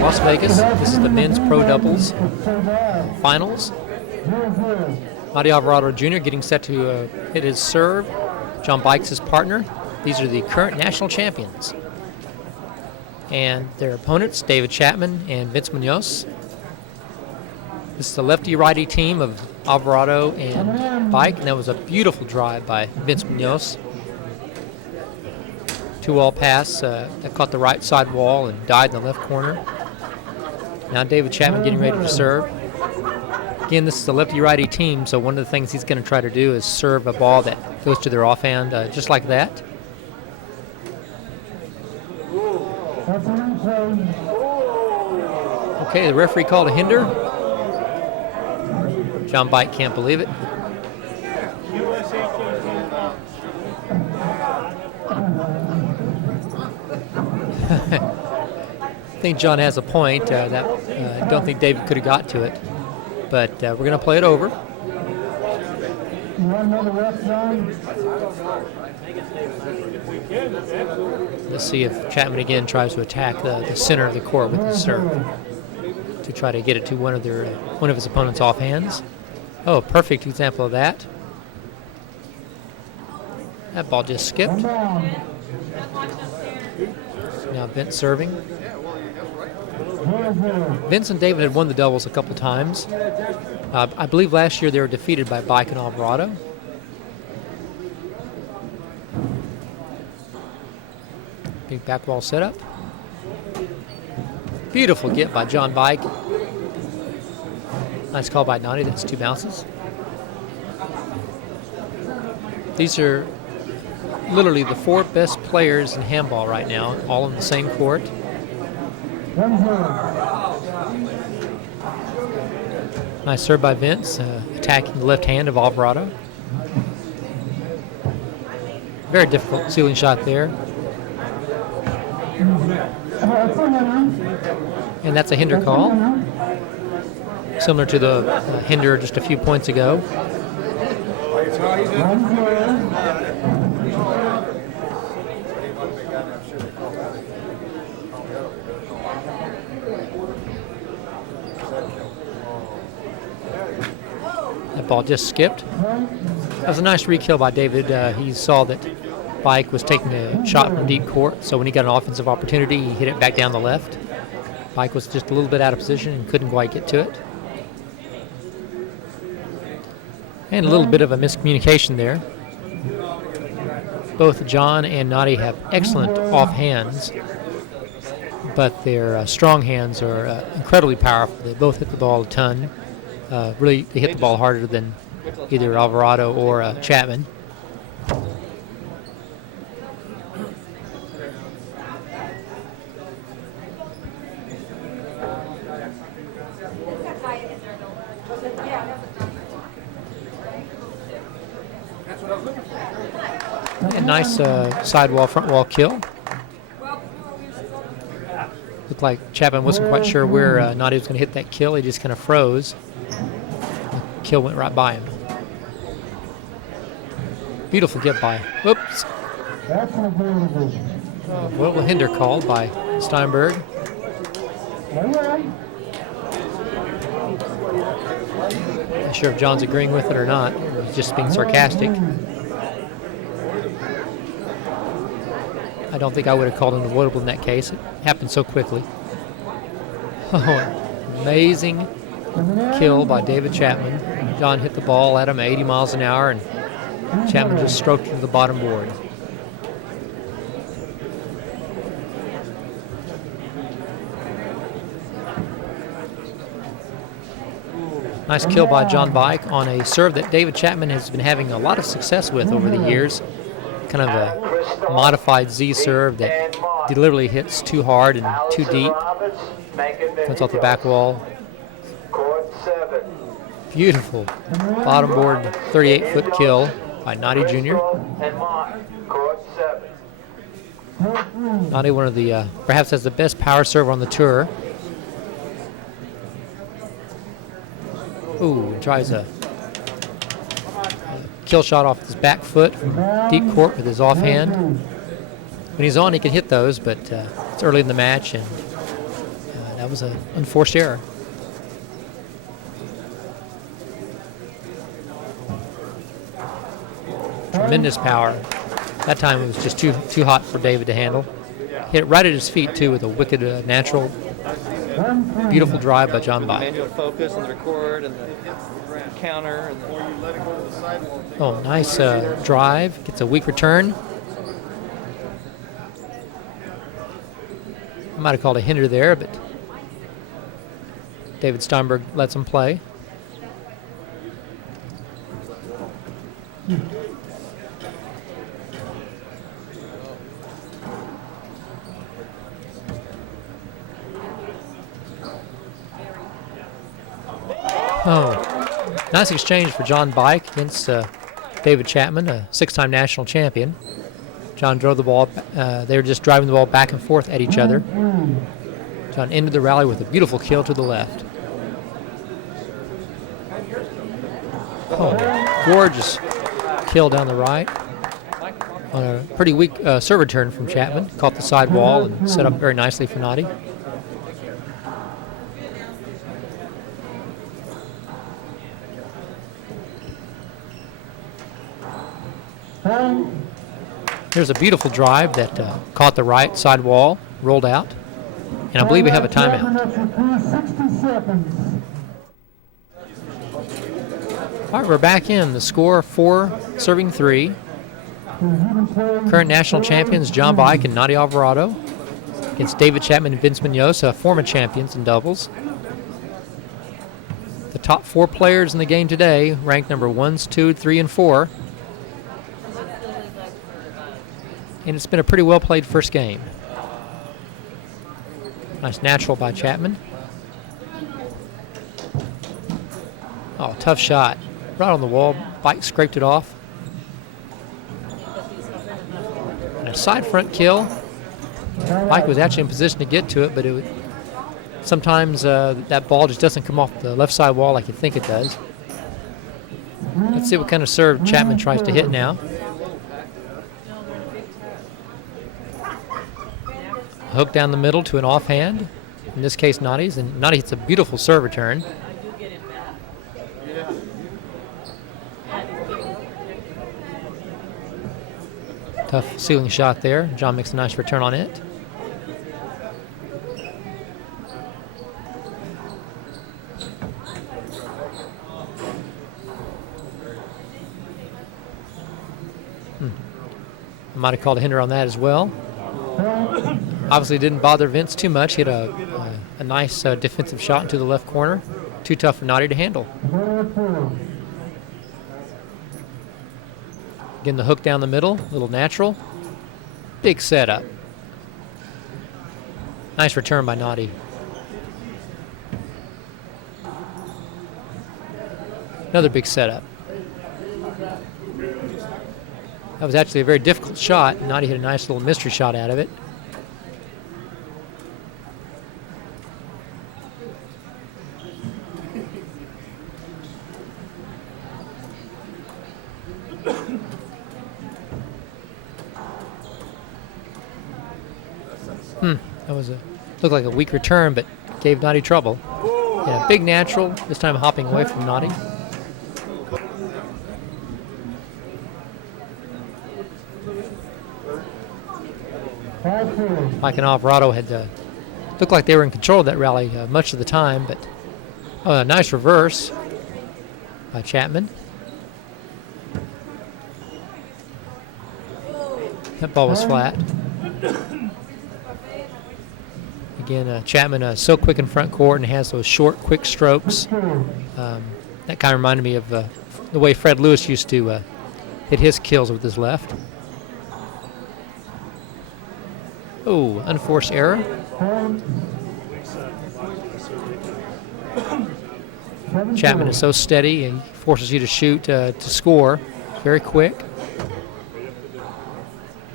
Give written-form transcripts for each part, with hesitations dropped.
Las Vegas. This is the men's pro doubles finals. Matty Alvarado Jr. getting set to hit his serve. John Bikes, his partner. These are the current national champions. And their opponents, David Chapman and Vince Munoz. This is the lefty-righty team of Alvarado and Bike, and that was a beautiful drive by Vince Munoz. Two-wall pass that caught the right side wall and died in the left corner. Now David Chapman getting ready to serve. Again, this is a lefty-righty team, so one of the things he's going to try to do is serve a ball that goes to their offhand just like that. Okay, the referee called a hinder. John Bike can't believe it. I think John has a point. I don't think David could have got to it, but we're going to play it over. Let's see if Chapman again tries to attack the center of the court with his serve to try to get it to one of his opponent's offhands. Oh, perfect example of that. That ball just skipped. Now Vince serving. Vince and David had won the doubles a couple times. I believe last year they were defeated by Bike and Alvarado. Big back wall setup. Beautiful get by John Bike. Nice call by Nani. That's two bounces. These are literally the four best players in handball right now, all on the same court. Nice serve by Vince, attacking the left hand of Alvarado. Very difficult ceiling shot there. And that's a hinder call, similar to the hinder just a few points ago. That ball just skipped. That was a nice re-kill by David. He saw that Bike was taking a shot from deep court, so when he got an offensive opportunity, he hit it back down the left. Bike was just a little bit out of position and couldn't quite get to it. And a little bit of a miscommunication there. Both John and Nadi have excellent offhands, but their strong hands are incredibly powerful. They both hit the ball a ton. Really, they hit the ball harder than either Alvarado or Chapman. A nice sidewall, front wall kill. Looked like Chapman wasn't quite sure where Nadi was going to hit that kill. He just kind of froze. The kill went right by him. Beautiful get by. Whoops. Well, a hinder called by Steinberg. Not sure if John's agreeing with it or not. He's just being sarcastic. I don't think I would have called it avoidable in that case. It happened so quickly. Oh, amazing kill by David Chapman. John hit the ball at him 80 miles an hour, and Chapman just stroked it to the bottom board. Nice kill by John Bike on a serve that David Chapman has been having a lot of success with over the years. Kind of a modified Z serve that deliberately hits too hard and too deep. Comes off the back wall. Beautiful bottom board 38-foot kill by Nadi Jr. Nadi, one of the, perhaps has the best power server on the tour. Ooh, tries a kill shot off his back foot from deep court with his offhand. When he's on, he can hit those, but it's early in the match, and that that was an unforced error. Tremendous power. That time it was just too hot for David to handle. Hit it right at his feet, too, with a wicked, natural, beautiful drive by John Bike. Manual focus and the record and the counter. And oh, nice drive. Gets a weak return. Might have called a hinder there, but David Steinberg lets him play. Oh, nice exchange for John Bike against David Chapman, a 6-time national champion. John drove the ball. They were just driving the ball back and forth at each other. John ended the rally with a beautiful kill to the left. Oh, gorgeous kill down the right on a pretty weak serve return from Chapman. Caught the side wall and set up very nicely for Noddy. Here's a beautiful drive that caught the right side wall, rolled out, and I believe we have a timeout. All right, we're back in. The score 4 serving 3. Current national champions John Bike and Noddy Alvarado against David Chapman and Vince Munoz, former champions in doubles. The top 4 players in the game today, ranked number 1s, 2, 3, and 4. And it's been a pretty well-played first game. Nice natural by Chapman. Oh, tough shot. Right on the wall. Bike scraped it off. And a side front kill. Bike was actually in position to get to it, but sometimes that ball just doesn't come off the left side wall like you think it does. Let's see what kind of serve Chapman tries to hit now. Hook down the middle to an offhand. In this case, Noddy's. And Noddy hits a beautiful serve return. Tough ceiling shot there. John makes a nice return on it. I might have called a hinder on that as well. Obviously didn't bother Vince too much. He had a nice defensive shot into the left corner. Too tough for Noddy to handle. Again, the hook down the middle, a little natural. Big setup. Nice return by Noddy. Another big setup. That was actually a very difficult shot. Noddy hit a nice little mystery shot out of it. That was looked like a weak return, but gave Noddy trouble. Yeah, big natural, this time hopping away from Noddy. Mike and Alvarado had looked like they were in control of that rally much of the time, but a nice reverse by Chapman. That ball was flat. Again, Chapman so quick in front court and has those short, quick strokes. That kind of reminded me of the way Fred Lewis used to hit his kills with his left. Oh, unforced error. Chapman is so steady and forces you to shoot to score. Very quick.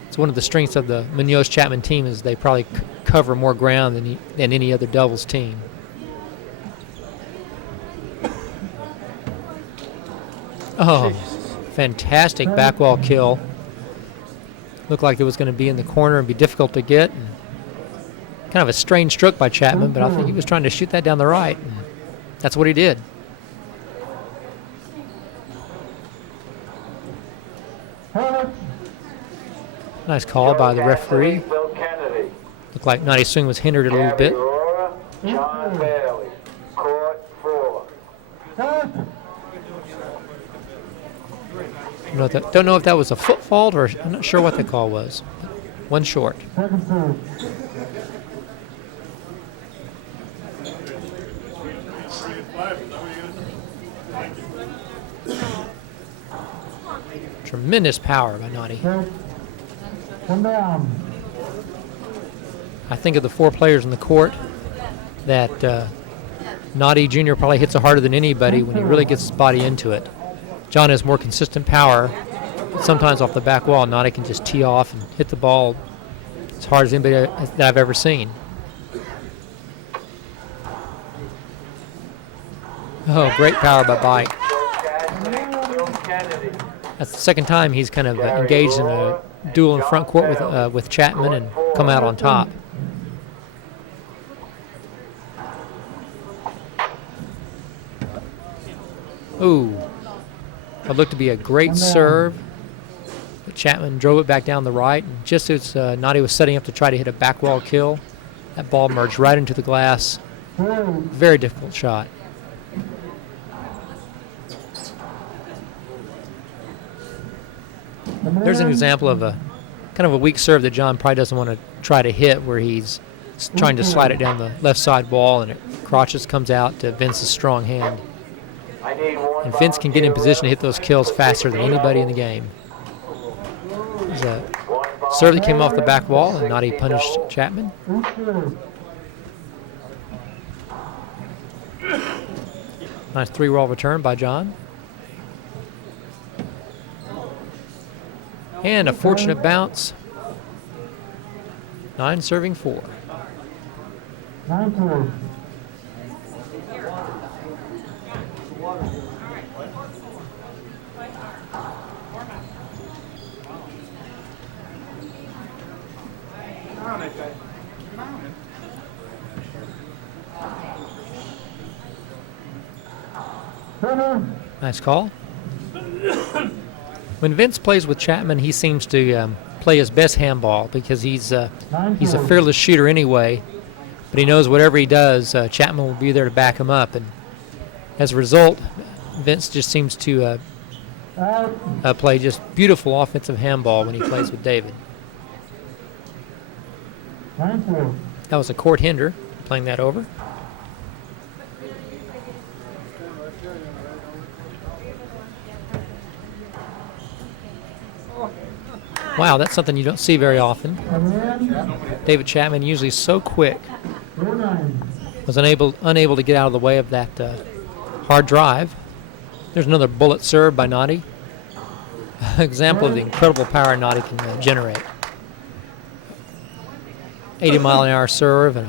It's one of the strengths of the Munoz-Chapman team is they probably cover more ground than any other doubles team. Oh, fantastic back wall kill. Looked like it was going to be in the corner and be difficult to get. And Kind of a strange stroke by Chapman, but I think he was trying to shoot that down the right. And that's what he did. Nice call by the referee. Looked like Noddy's swing was hindered a little bit. John Bailey, court 4. Don't know if that was a foot fault or I'm not sure what the call was. One short. Tremendous power by Noddy. I think of the 4 players in the court that Noddy Jr. probably hits it harder than anybody when he really gets his body into it. John has more consistent power. Sometimes off the back wall, Noddy can just tee off and hit the ball as hard as anybody that I've ever seen. Oh, great power by Bike. That's the second time he's kind of engaged in a duel in front court with Chapman and come out on top. Ooh, it looked to be a great serve, but Chapman drove it back down the right. And just as Noddy was setting up to try to hit a back wall kill, that ball merged right into the glass. Very difficult shot. There's an example of a kind of a weak serve that John probably doesn't want to try to hit, where he's trying to slide it down the left side wall and it crotches, comes out to Vince's strong hand. And Vince can get in position to hit those kills faster than anybody in the game. There's a serve that came off the back wall and Noddy punished Chapman. Nice 3-roll return by John. And a fortunate bounce. 9 serving 4. 9-4. Nice call. When Vince plays with Chapman, he seems to play his best handball because he's a fearless shooter anyway. But he knows whatever he does, Chapman will be there to back him up. And as a result, Vince just seems to play just beautiful offensive handball when he plays with David. 9-4. That was a court hinder, playing that over. Wow, that's something you don't see very often. David Chapman, usually so quick, was unable to get out of the way of that hard drive. There's another bullet serve by Noddy. Example of the incredible power Noddy can generate. 80-mile-an-hour serve and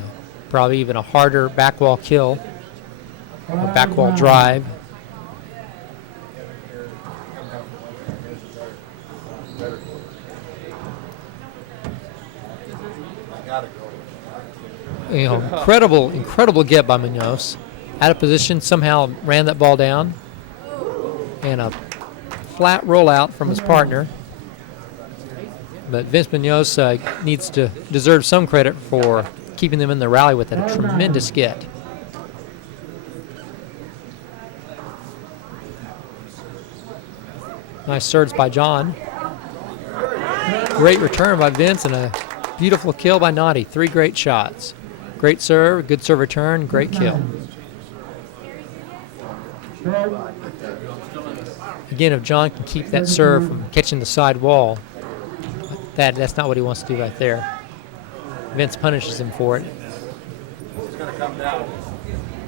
probably even a harder back wall kill, a back wall drive. You know, incredible get by Munoz. Out of position, somehow ran that ball down. And a flat rollout from his partner. But Vince Munoz deserves some credit for keeping them in the rally with a tremendous get. Nice serves by John. Great return by Vince and a beautiful kill by Noddy. 3 great shots. Great serve, good serve return, great kill. Again, if John can keep that serve from catching the side wall, that's not what he wants to do right there. Vince punishes him for it.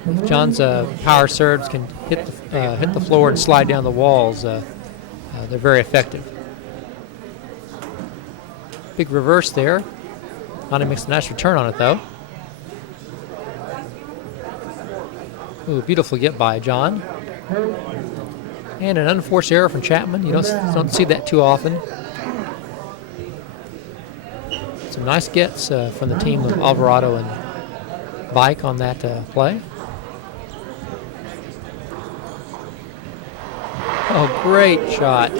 If John's power serves can hit the floor and slide down the walls, they're very effective. Big reverse there. Noddy makes a nice return on it, though. Ooh, beautiful get by John. And an unforced error from Chapman. You don't see that too often. Some nice gets from the team of Alvarado and Bike on that play. Oh, great shot.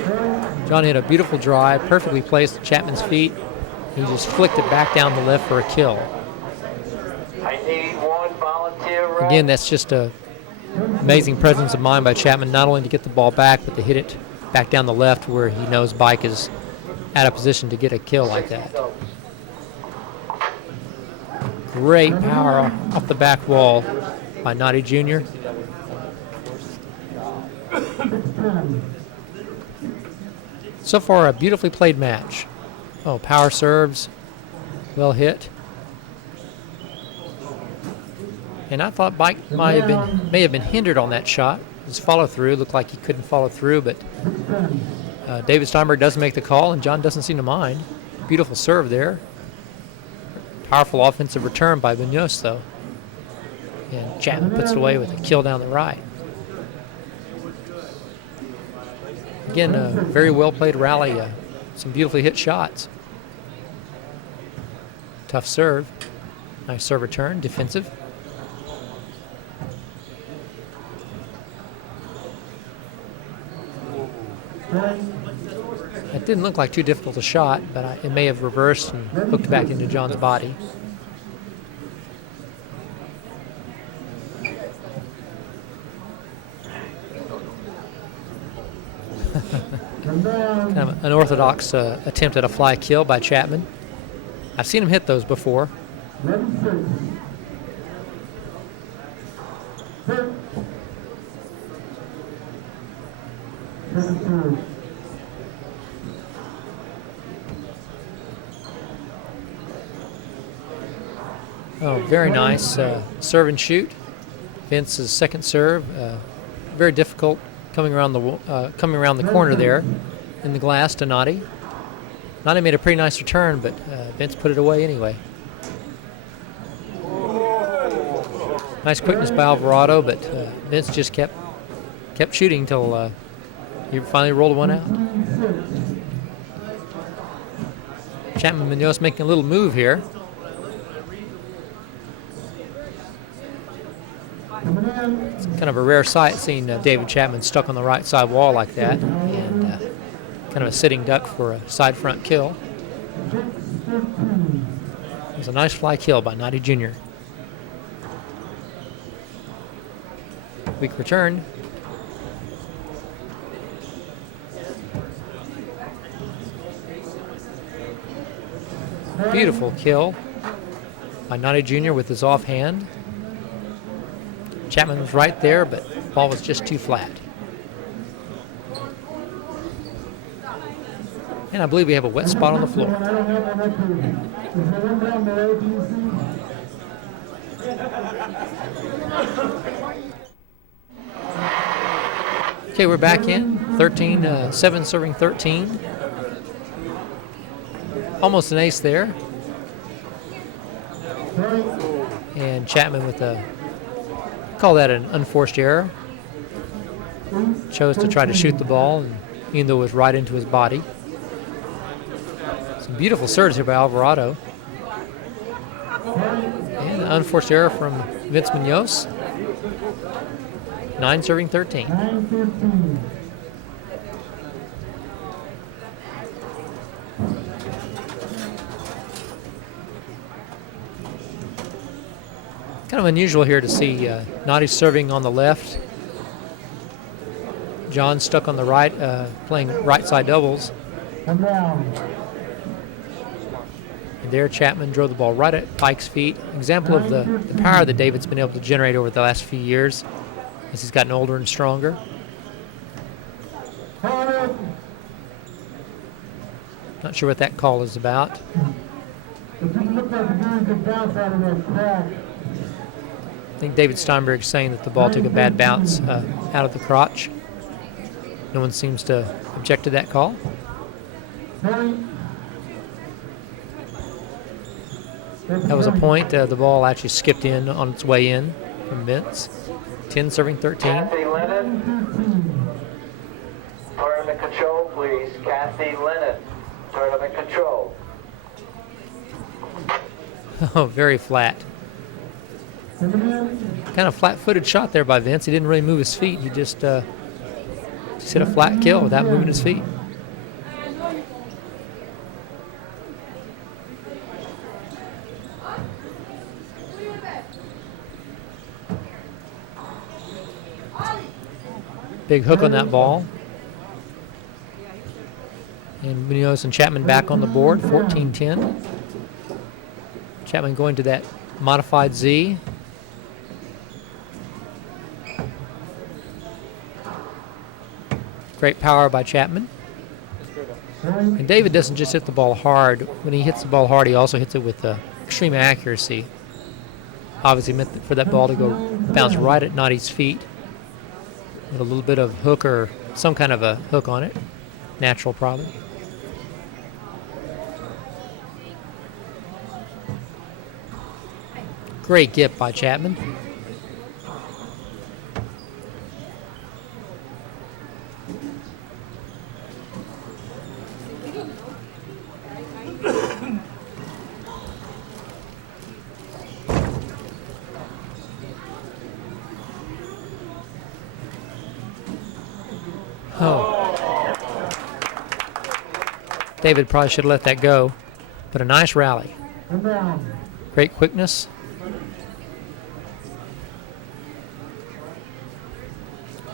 John hit a beautiful drive, perfectly placed at Chapman's feet. He just flicked it back down the left for a kill. I need one volunteer right. Again, that's just a amazing presence of mind by Chapman, not only to get the ball back, but to hit it back down the left where he knows Bike is out of position to get a kill like that. Great power off the back wall by Naughty Jr. So far, a beautifully played match. Oh, power serves, well hit. And I thought Bike may have been hindered on that shot. His follow through looked like he couldn't follow through, but David Steinberg does make the call, and John doesn't seem to mind. Beautiful serve there. Powerful offensive return by Munoz, though. And Chapman puts it away with a kill down the right. Again, a very well played rally. Some beautifully hit shots. Tough serve. Nice serve return, defensive. It didn't look like too difficult a shot, but it may have reversed and hooked back into John's body. Kind of an unorthodox attempt at a fly kill by Chapman. I've seen him hit those before. Oh, very nice serve and shoot. Vince's second serve, very difficult coming around the corner there in the glass to Naughty. Naughty made a pretty nice return, but Vince put it away anyway. Nice quickness by Alvarado, but Vince just kept shooting till he finally rolled one out. Chapman Munoz making a little move here. It's kind of a rare sight seeing David Chapman stuck on the right side wall like that, and kind of a sitting duck for a side front kill. It was a nice fly kill by Naughty Jr. Weak return. Beautiful kill by Naughty Jr. with his offhand. Chapman was right there, but the ball was just too flat. And I believe we have a wet spot on the floor. Okay, we're back in. 7 serving 13. Almost an ace there. And Chapman with call that an unforced error. Chose to try to shoot the ball, and even though it was right into his body. Some beautiful serves here by Alvarado. And an unforced error from Vince Munoz. 9 serving 13. Kind of unusual here to see Naughty serving on the left. John stuck on the right, playing right side doubles. And there Chapman drove the ball right at Pike's feet. Example of the power that David's been able to generate over the last few years as he's gotten older and stronger. Not sure what that call is about. I think David Steinberg's saying that the ball took a bad bounce out of the crotch. No one seems to object to that call. That was a point. The ball actually skipped in on its way in from Vince. 10 serving 13. Kathy Lennon. Tournament control, please. Kathy Lennon. Tournament control. Oh, very flat. Kind of flat-footed shot there by Vince. He didn't really move his feet. He just hit a flat kill without moving his feet. Big hook on that ball. And Munoz and Chapman back on the board, 14-10. Chapman going to that modified Z. Great power by Chapman. And David doesn't just hit the ball hard. When he hits the ball hard, he also hits it with extreme accuracy. Obviously meant for that ball to go bounce right at Noddy's feet with a little bit of hook or some kind of a hook on it. Natural, probably. Great gip by Chapman. Oh. David probably should have let that go, but a nice rally. Great quickness.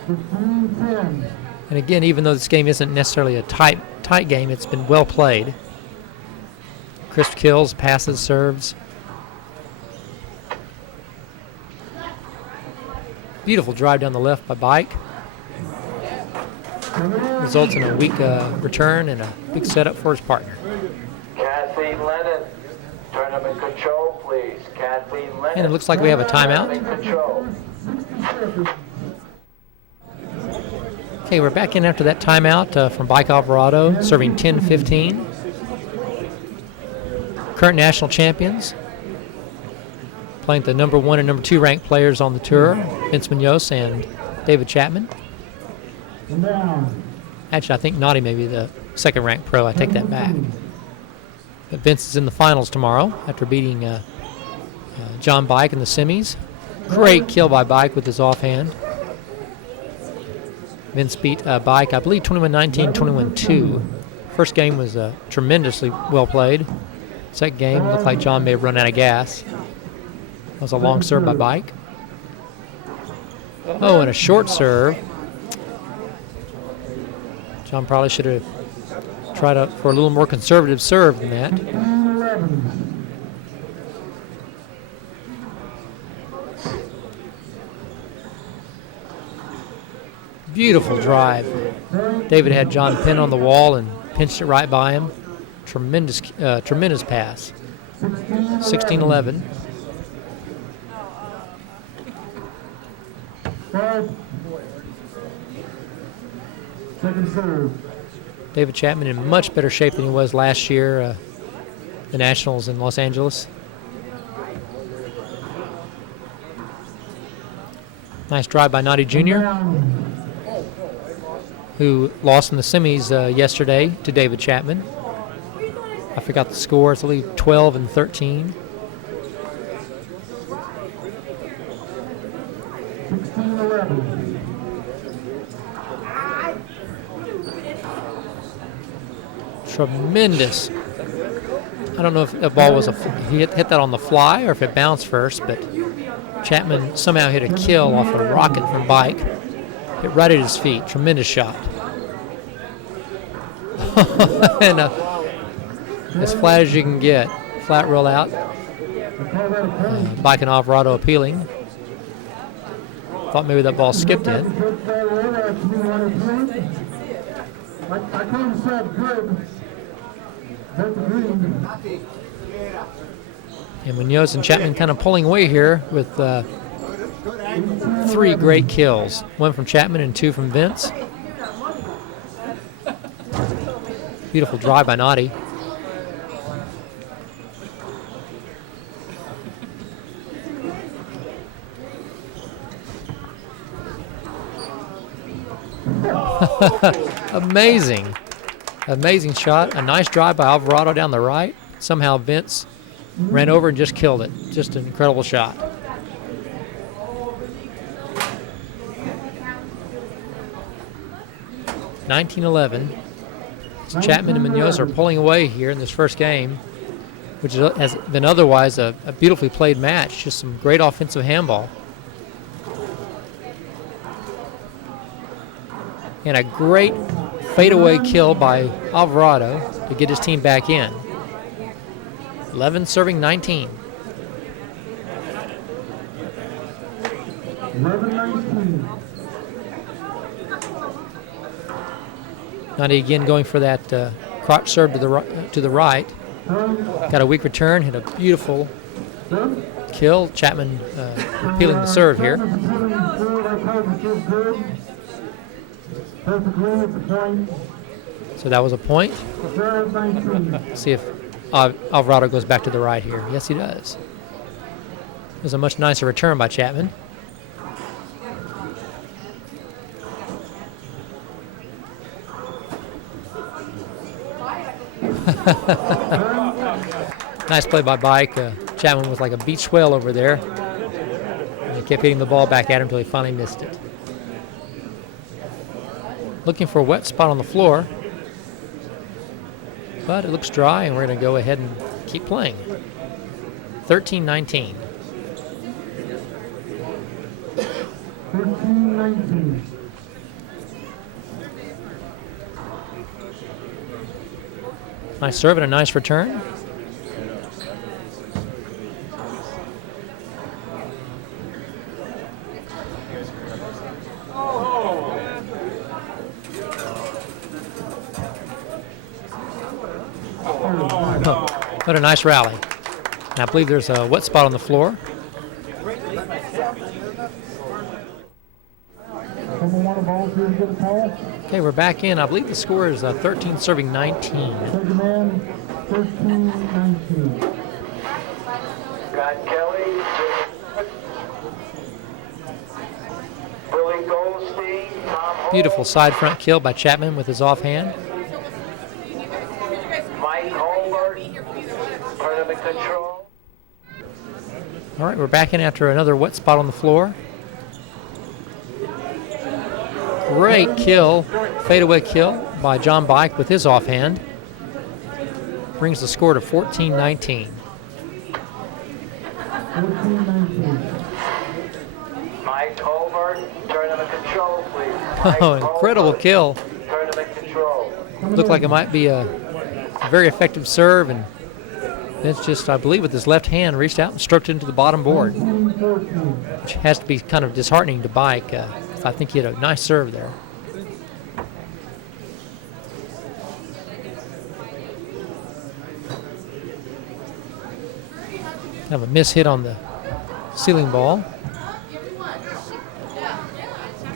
And again, even though this game isn't necessarily a tight game, it's been well played. Crisp kills, passes, serves. Beautiful drive down the left by Bike. Results in a weak return and a big setup for his partner. Kathleen Lennon, tournament control, please. Kathleen Lennon. And it looks like we have a timeout. Control. Okay, we're back in after that timeout from Bike Alvarado, serving 10-15. Current national champions, playing the number 1 and number 2 ranked players on the tour, Vince Munoz and David Chapman. Actually, I think Noddy may be the second ranked pro. I take that back. But Vince is in the finals tomorrow after beating John Bike in the semis. Great kill by Bike with his offhand. Vince beat Bike, I believe, 21-19, 21-2. First game was tremendously well played. Second game looked like John may have run out of gas. That was a long serve by Bike. Oh, and a short serve. John probably should have tried out for a little more conservative serve than that. Beautiful drive. David had John pinned on the wall and pinched it right by him. Tremendous pass. 16-11. Second serve. David Chapman in much better shape than he was last year, the Nationals in Los Angeles. Nice drive by Noddy Jr., who lost in the semis yesterday to David Chapman. I forgot the score. It's only 12-13. 16-11. Tremendous. I don't know if the ball was he hit that on the fly or if it bounced first, but Chapman somehow hit a kill off a rocket from Bike. Hit right at his feet. Tremendous shot. And as flat as you can get. Flat roll out. Bike and Alvarado appealing. Thought maybe that ball skipped in. I kind of said good. And Munoz and Chapman kind of pulling away here with 3 great kills. 1 from Chapman and 2 from Vince. Beautiful drive by Noddy. Amazing shot. A nice drive by Alvarado down the right. Somehow Vince ran over and just killed it. Just an incredible shot. (19-11). Chapman and Munoz are pulling away here in this first game, which has been otherwise a beautifully played match. Just some great offensive handball. And a great fadeaway kill by Alvarado to get his team back in. 11 serving 19. 11-19. Nadi again going for that crotch serve to the right. Got a weak return, hit a beautiful kill. Chapman appealing the serve here. So that was a point. See if Alvarado goes back to the right here. Yes, he does. It was a much nicer return by Chapman. Nice play by Bike. Chapman was like a beach whale over there. And he kept hitting the ball back at him until he finally missed it. Looking for a wet spot on the floor. But it looks dry, and we're going to go ahead and keep playing. 13-19. 13-19. Nice serve and a nice return. What a nice rally. And I believe there's a wet spot on the floor. Someone want to volunteer to get a call? Okay, we're back in. I believe the score is 13 serving 19. Second man, 13-19. Scott Kelly. Billy Goldstein. Tom Holmes, Beautiful side front kill by Chapman with his offhand. Mike Holbert. Tournament control. All right, we're back in after another wet spot on the floor. Great kill, fadeaway kill by John Bike with his offhand. Brings the score to 14-19. 14-19. Mike Holbert. Tournament control, please. Oh, incredible kill. Tournament control. Looked like it might be a very effective serve, and it's just, I believe, with his left hand, reached out and stroked it into the bottom board, 14-14. which has to be kind of disheartening to Bike. I think he had a nice serve there. Kind of a miss hit on the ceiling ball.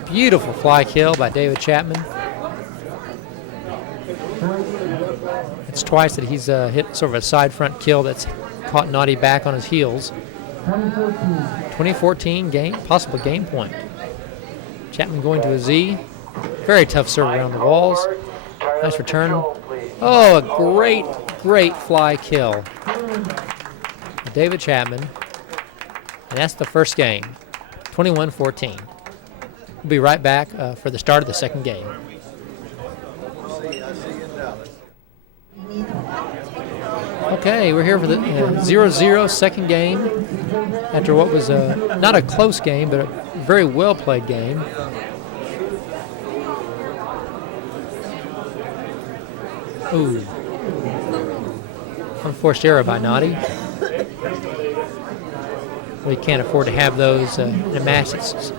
Beautiful fly kill by David Chapman. It's twice that he's hit sort of a side front kill that's caught Nadi back on his heels. 2014 game, possible game point. Chapman going to a Z. Very tough serve around the walls. Nice return. Oh, a great, great fly kill. David Chapman. And that's the first game. 21-14. We'll be right back for the start of the second game. Okay, we're here for the 0-0 second game after what was not a close game, but a very well-played game. Ooh. Unforced error by Nadi. We can't afford to have those in a match that's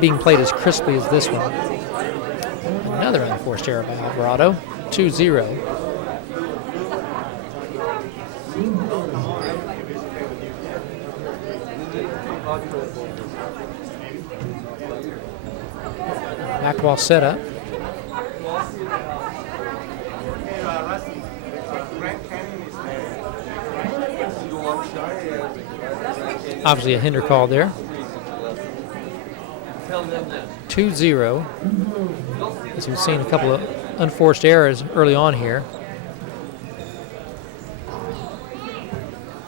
being played as crisply as this one. Another unforced error by Alvarado. 2-0. Back wall setup. Obviously a hinder call there. 2-0. As we've seen a couple of unforced errors early on here.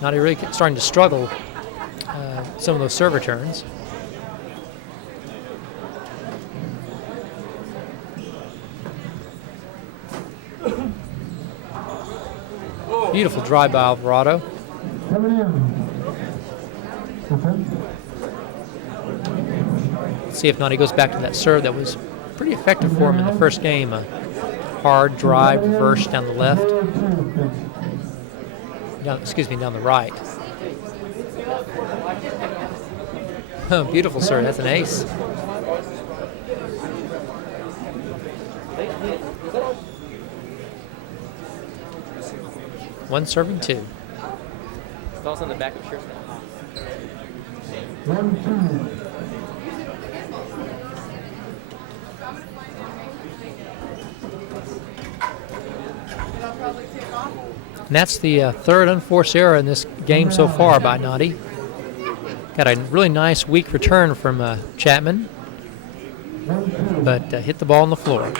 Now they're really starting to struggle some of those serve returns. Beautiful drive by Alvarado. Coming in. Defense. Let's see if not he goes back to that serve that was pretty effective for him in the first game. A hard drive, reverse down the left. Down the right. Oh, beautiful serve. That's an ace. One serving two. It's also in the back of shirts now. 1-2. And that's the third unforced error in this game so far by Noddy. Got a really nice weak return from Chapman, but hit the ball on the floor.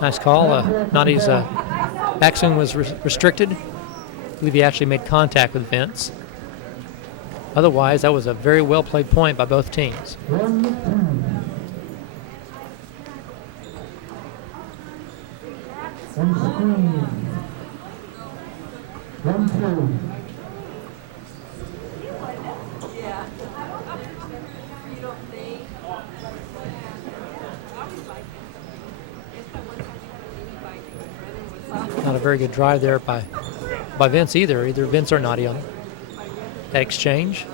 Nice call. Noddy's backswing was restricted. I believe he actually made contact with Vince. Otherwise, that was a very well played point by both teams. 1-2. One screen. 1-2. Not a very good drive there by Vince either Vince or Noddy on that exchange.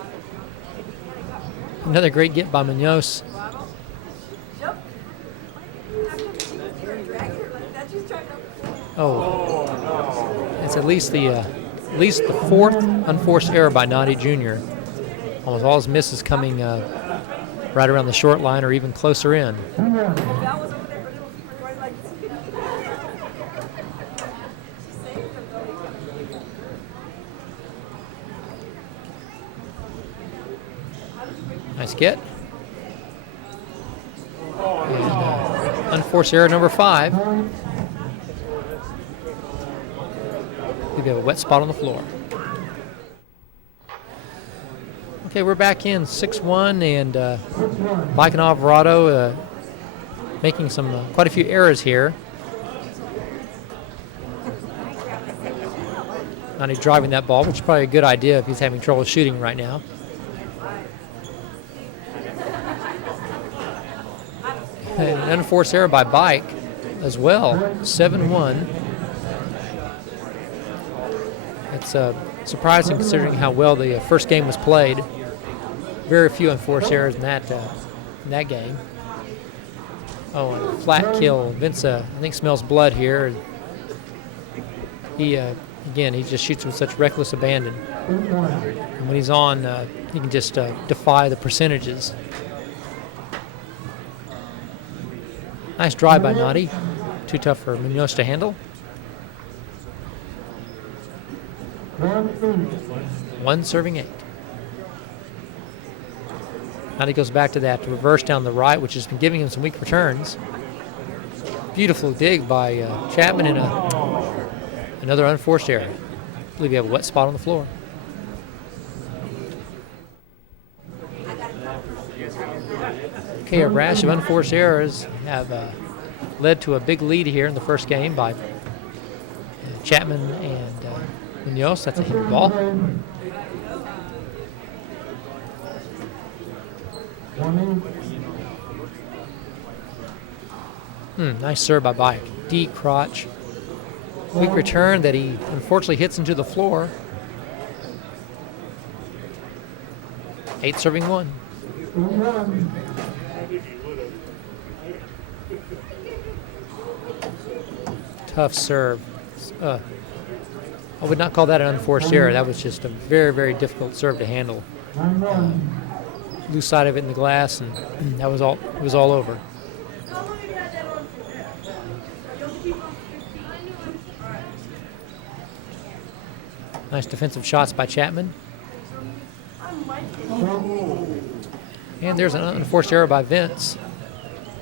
Another great get by Munoz. Oh, it's at least the fourth unforced error by Noddy Jr. Almost all his misses coming right around the short line or even closer in. Nice get. And, unforced error number 5. We have a wet spot on the floor. Okay, we're back in 6-1, and Mike and Alvarado making quite a few errors here. Not he's driving that ball, which is probably a good idea if he's having trouble shooting right now. And an unforced error by Bike as well, 7-1. It's surprising considering how well the first game was played. Very few unforced errors in that game. Oh, and a flat kill. Vince, I think, smells blood here. He just shoots with such reckless abandon. And when he's on, he can just defy the percentages. Nice drive by Noddy. Too tough for Munoz to handle. 1 serving 8. Noddy goes back to that reverse down the right, which has been giving him some weak returns. Beautiful dig by Chapman and another unforced error. I believe you have a wet spot on the floor. Okay, a rash of unforced errors have led to a big lead here in the first game by Chapman and Munoz. That's a hit ball. Nice serve by Bike. D crotch. Weak return that he unfortunately hits into the floor. 8 serving 1. Tough serve. I would not call that an unforced error. That was just a very, very difficult serve to handle. 9-1. Loose side of it in the glass, and that was all. It was all over. Nice defensive shots by Chapman. And there's an unforced error by Vince,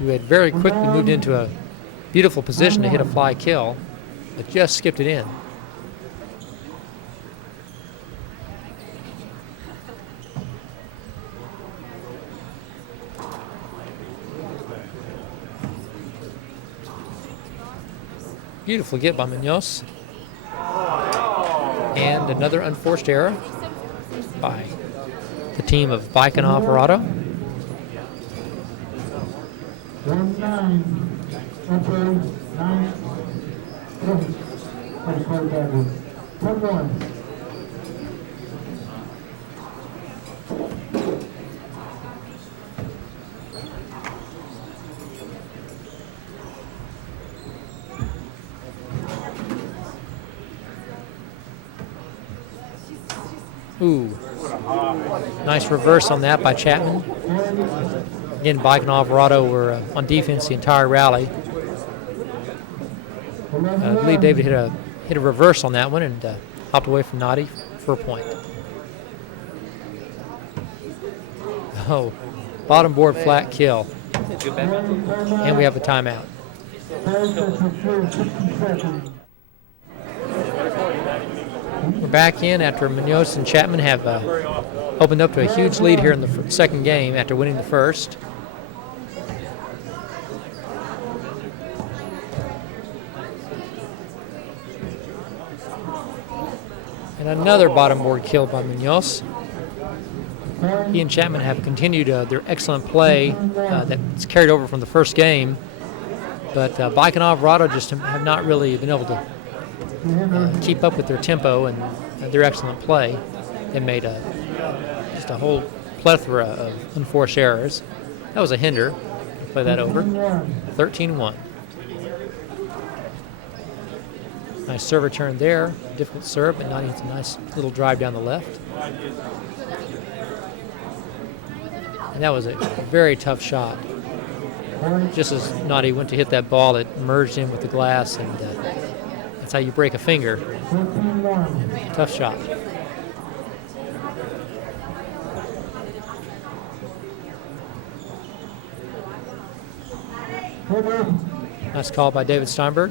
who had very quickly moved into a beautiful position to hit a fly kill, but just skipped it in. Beautiful get by Munoz. And another unforced error by the team of Bike and Alvarado. 1-9. Okay, 9. 10-1. Ooh, nice reverse on that by Chapman. Again, Bike and Alvarado were on defense the entire rally. I believe David hit a reverse on that one and hopped away from Noddy for a point. Oh, bottom board flat kill. And we have a timeout. We're back in after Munoz and Chapman have opened up to a huge lead here in the second game after winning the first. And another bottom board kill by Munoz. He and Chapman have continued their excellent play that's carried over from the first game, but Bike and Alvarado just have not really been able to keep up with their tempo and their excellent play. They made just a whole plethora of unforced errors. That was a hinder. Play that over. 13-1. Nice serve return there. Difficult serve, but Noddy hits a nice little drive down the left. And that was a very tough shot. Just as Noddy went to hit that ball, it merged in with the glass, and that's how you break a finger. Tough shot. Nice call by David Steinberg.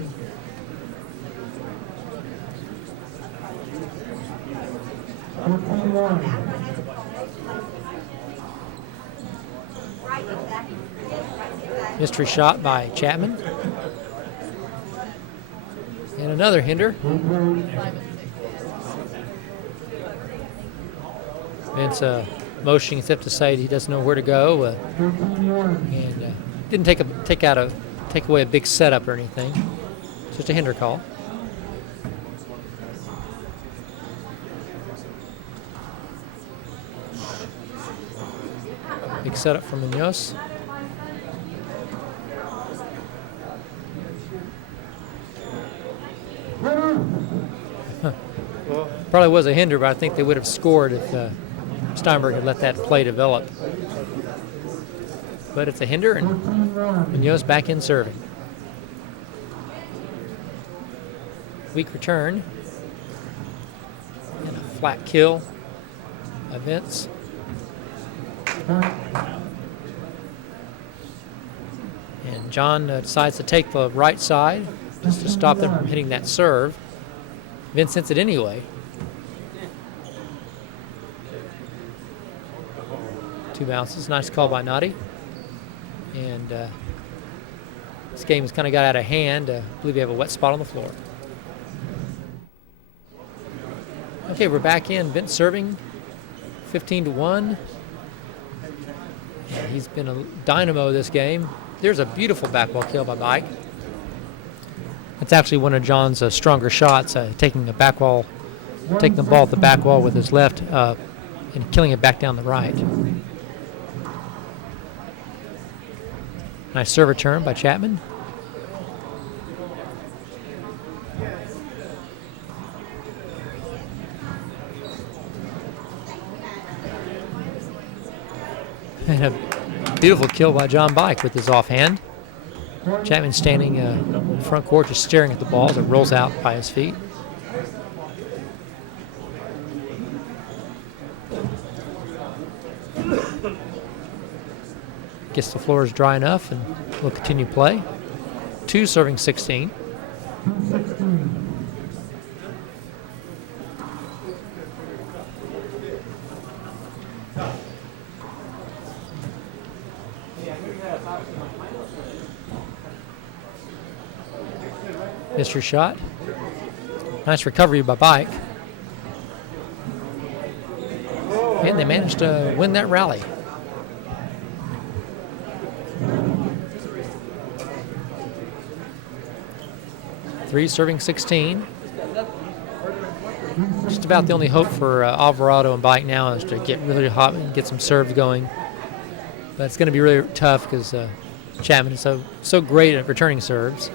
Mystery shot by Chapman. And another hinder. Vince motioning as if to say he doesn't know where to go, and didn't take away a big setup or anything. Just a hinder call. Big setup from Munoz. Probably was a hinder, but I think they would have scored if Steinberg had let that play develop. But it's a hinder, and Munoz back in serving. Weak return. And a flat kill by Vince. And John decides to take the right side just to stop them from hitting that serve. Vince hits it anyway. Two bounces. Nice call by Noddy. And this game has kind of got out of hand. I believe we have a wet spot on the floor. Okay, we're back in. Vince serving 15-1. And he's been a dynamo this game. There's a beautiful backball kill by Mike. That's actually one of John's stronger shots, taking the ball at the back wall with his left and killing it back down the right. Nice serve return by Chapman. Beautiful kill by John Bike with his offhand. Chapman standing in front court just staring at the ball as it rolls out by his feet. Gets the floors dry enough and will continue play. 2 serving 16. 216. Missed your shot. Nice recovery by Bike. And they managed to win that rally. Three serving 16. Just about the only hope for Alvarado and Bike now is to get really hot and get some serves going. But it's going to be really tough because Chapman is so great at returning serves.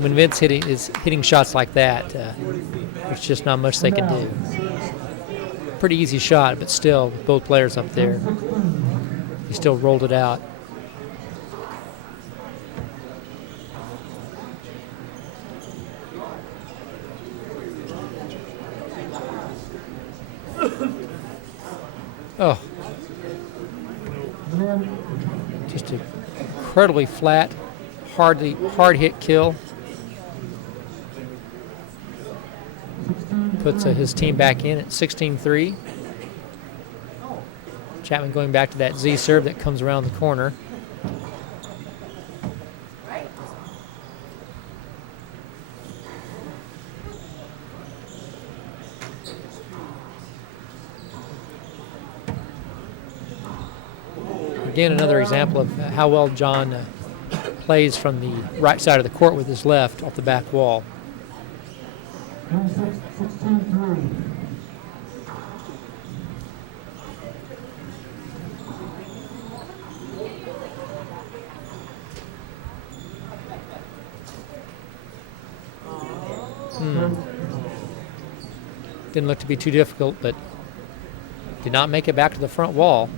When Vince is hitting shots like that, there's just not much they can do. Pretty easy shot, but still, with both players up there, he still rolled it out. Oh, just an incredibly flat, hard hit kill. Puts his team back in at 16-3. Chapman going back to that Z serve that comes around the corner. Again, another example of how well John plays from the right side of the court with his left off the back wall. 16-3. Didn't look to be too difficult, but did not make it back to the front wall.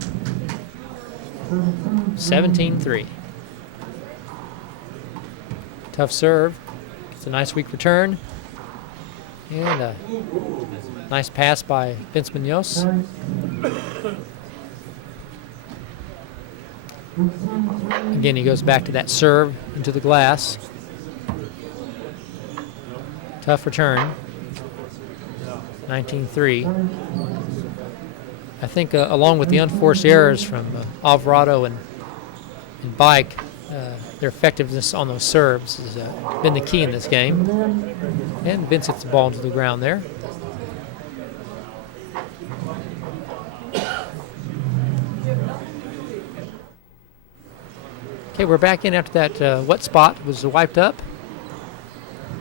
17-3. Tough serve. It's a nice weak return. And a nice pass by Vince Munoz. Again, he goes back to that serve into the glass. Tough return. 19-3. I think along with the unforced errors from Alvarado and Bike, their effectiveness on those serves has been the key in this game. And Vince hits the ball into the ground there. Okay, we're back in after that wet spot was wiped up.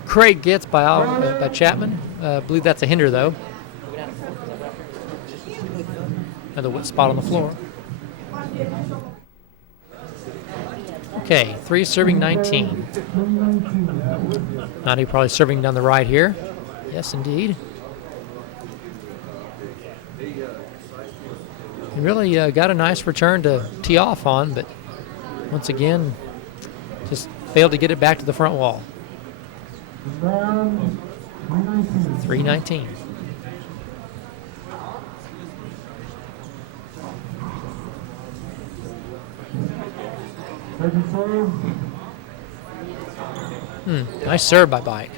Craig gets by Chapman. I believe that's a hinder, though. Another wet spot on the floor. Okay, 3 serving 19. Nadi probably serving down the right here. Yes, indeed. He really got a nice return to tee off on, but once again, just failed to get it back to the front wall. 3-19. Nice serve by Bike.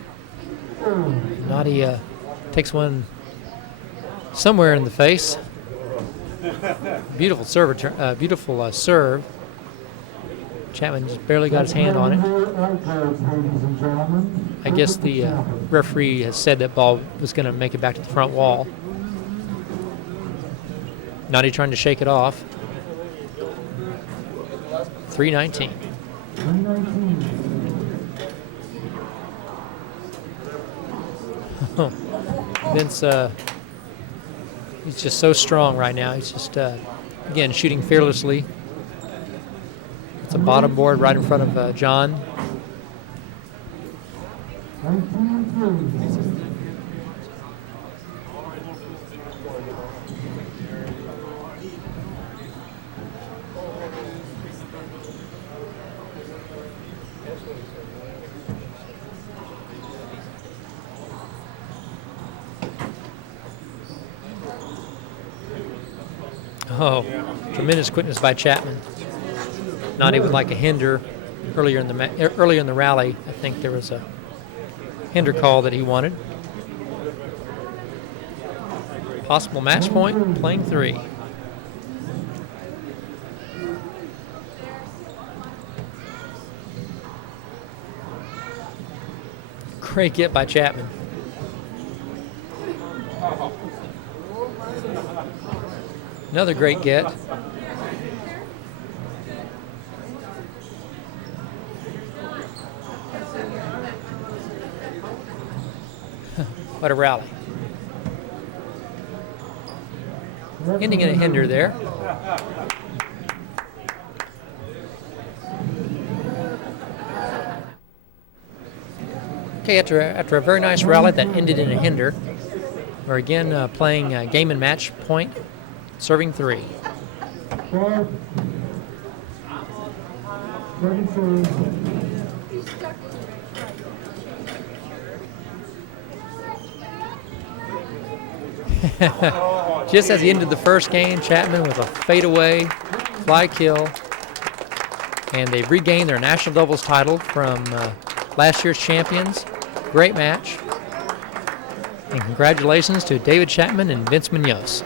Nadi takes one somewhere in the face. Beautiful serve. Beautiful serve. Chapman just barely got his hand on it. I guess the referee has said that ball was going to make it back to the front wall. Nadi trying to shake it off. 3-19. Vince, he's just so strong right now. He's just, again, shooting fearlessly. It's a bottom board right in front of John. Oh, tremendous quickness by Chapman. Not even like a hinder earlier in the rally. I think there was a hinder call that he wanted. Possible match point, playing 3. Great get by Chapman. Another great get. What a rally. Ending in a hinder there. Okay, after a very nice rally that ended in a hinder, we're again playing game and match point, serving 3. 12. 33. Just as he ended the first game, Chapman with a fadeaway fly kill, and they've regained their national doubles title from last year's champions. Great match, and congratulations to David Chapman and Vince Munoz.